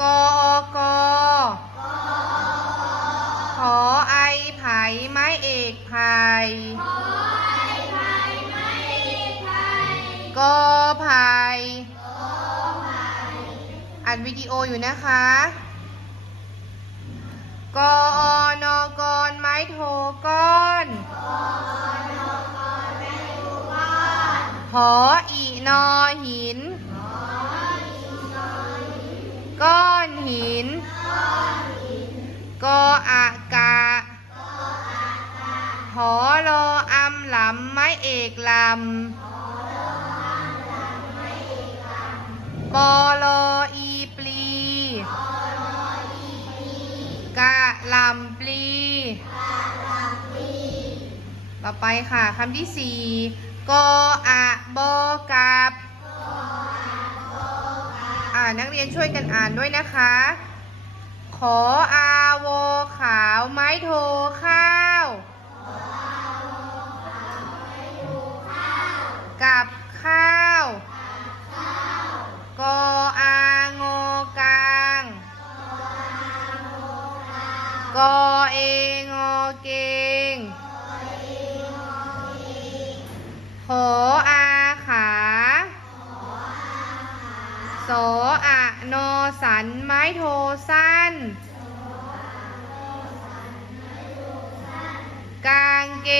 กอกอขอไอไผ่ไม้เอกไผ่กอไผ่อัดวิดีโออยู่นะคะ กอนอกรไม้โทก้อนหออีนอหินก้อน หิน กออากาหอรออำหลำไม้เอกลำปอโลอีปลีกะลำปลีต่อไปค่ะคำที่สี่กออะบอกักอ่า นักเรียนช่วยกันอ่านด้วยนะคะ ขออาวขาวไม้โทข้าว กับข้าว กออางอกางกอเองอเกงขออา ออะนอสันไม้โทสั้น กางเก